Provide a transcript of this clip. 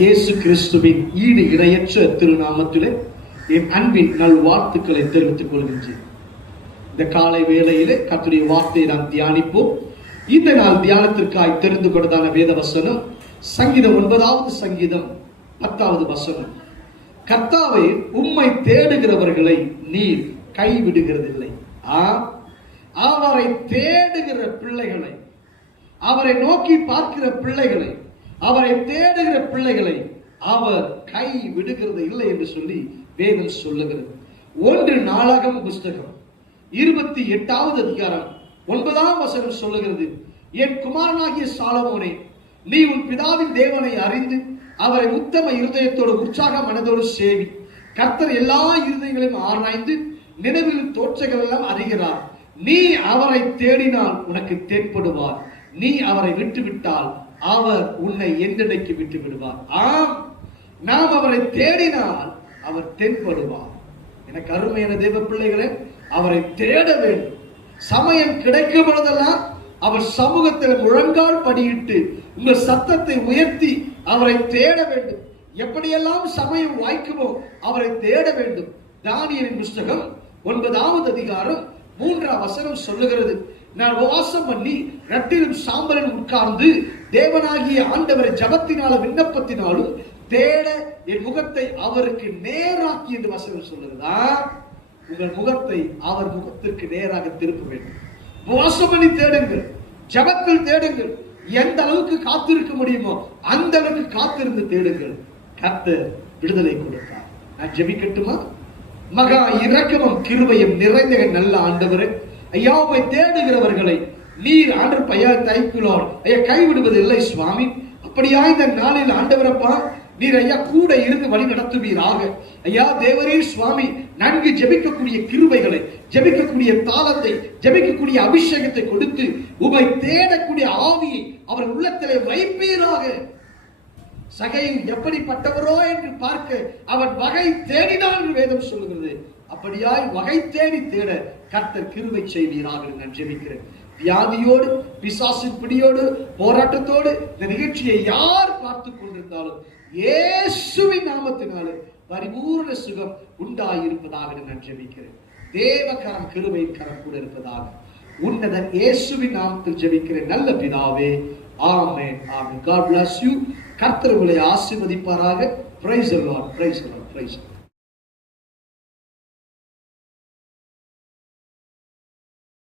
இயேசு கிறிஸ்துவின் ஈடு இணையற்ற திருநாமத்திலே என் அன்பின் நல்வாழ்த்துக்களை தெரிவித்துக் கொள்கின்றேன். இந்த காலை வேளையிலே கர்த்தருடைய வார்த்தையை நாம் தியானிப்போம். இந்த நாள் தியானத்திற்காய் தெரிந்து கொண்டதான வேத வசனம் சங்கீதம் 9வது சங்கீதம் 10வது வசனம். கர்த்தாவே, உம்மை தேடுகிறவர்களை நீர் கைவிடுகிறதில்லை. அவரை தேடுகிற பிள்ளைகளை, அவரை நோக்கி பார்க்கிற பிள்ளைகளை, அவரை தேடுகிற பிள்ளைகளை அவர் கை விடுகிறது இல்லை என்று சொல்லி வேதம் சொல்லுகிறது. 1 நாளாகமம் புஸ்தகம் 28வது அதிகாரம் 9ஆம் வசனம் சொல்லுகிறது, என் குமாரனாகிய சாலமோனே, நீ உன் பிதாவின் தேவனை அறிந்து அவரை உத்தம இருதயத்தோடு உற்சாக மனதோடு சேவி. கர்த்தர் எல்லா இருதயங்களையும் ஆராய்ந்து நினைவில் தோற்றங்கள் எல்லாம் அறிகிறார். நீ அவரை தேடினால் உனக்கு தென்படுவார். நீ அவரை விட்டுவிட்டால் அவர் உன்னை எந்தடைக்கு விட்டு விடுவார். நாம் அவரை தேடினால் அவர் தென்படுவார். எனக்கு அருமையான தேவ பிள்ளைகளே, அவரை தேட வேண்டும். சமயம் கிடைக்கும் பொழுதெல்லாம் அவர் சமூகத்தில் முழங்கால் படியிட்டு உங்கள் சத்தத்தை உயர்த்தி அவரை தேட வேண்டும். எப்படியெல்லாம் சமயம் வாய்க்குமோ அவரை தேட வேண்டும். தானியேலின் புஸ்தகம் 9வது அதிகாரம் 3ஆம் வசனம் சொல்லுகிறது, நான் உபவாசம் பண்ணி ரட்டிலும் சாம்பலில் உட்கார்ந்து தேவனாகிய ஆண்டவரை ஜபத்தினாலும் விண்ணப்பத்தினாலும் தேட என் முகத்தை அவருக்கு நேராக்கி என்று வசனம் சொல்லுதா. உங்கள் முகத்தை அவர் முகத்திற்கு நேராக திருப்ப வேண்டும். உபவாசம் பண்ணி தேடுங்கள், ஜெபத்தில் தேடுங்கள். எந்த அளவுக்கு காத்திருக்க முடியுமோ அந்த அளவுக்கு காத்திருந்து தேடுங்கள். கர்த்தர் விடுதலை கொடுத்தார். நான் ஜெபிக்கட்டுமா? மகா இரக்கமும் கிருபையும் நிறைந்த நல்ல ஆண்டவரே, ஐயா உம்மை தேடுகிறவர்களை நீர் ஆண்டவர் பையா தைக்குள்ளோர் ஐயா கைவிடுவது இல்லை சுவாமி. அப்படியா இந்த நாளில் ஆண்டவரப்பா நீர் ஐயா கூட இருந்து வழி நடத்துவீராக. ஐயா தேவரே சுவாமி, நன்கு ஜெபிக்கக்கூடிய கிருபைகளை, ஜெபிக்கக்கூடிய தாளத்தை, ஜெபிக்கக்கூடிய அபிஷேகத்தை கொடுத்து உம்மை தேடக்கூடிய ஆவியை அவர் உள்ளத்திலே வைப்பீராக. சகையும் எப்படிப்பட்டவரோ என்று பார்க்க அவன் வகை தேடினான் என்று வேதம் சொல்லுகிறது. அப்படியாய் வகை தேடி தேட கர்த்தர் கிருபை செய்வீராக நான் ஜெபிக்கிறேன். வியாதியோடு, பிசாசின் பிடியோடு, போராட்டத்தோடு இந்த நிகழ்ச்சியை யார் பார்த்து கொண்டிருந்தாலும் இயேசுவின் நாமத்தினாலே பரிபூர்ண சுகம் உண்டாயிருப்பதாக நான் ஜெபிக்கிறேன். தேவகரம் கிருபையின் கரம் கூட இருப்பதாக உன்னதன் இயேசுவின் நாமத்தில் ஜெபிக்கிறேன் நல்ல பிதாவே. ஆமென், ஆமென். God bless you. கர்த்தர் உங்களை ஆசீர்வதிப்பாராக. Praise the Lord, praise the Lord, praise the Lord.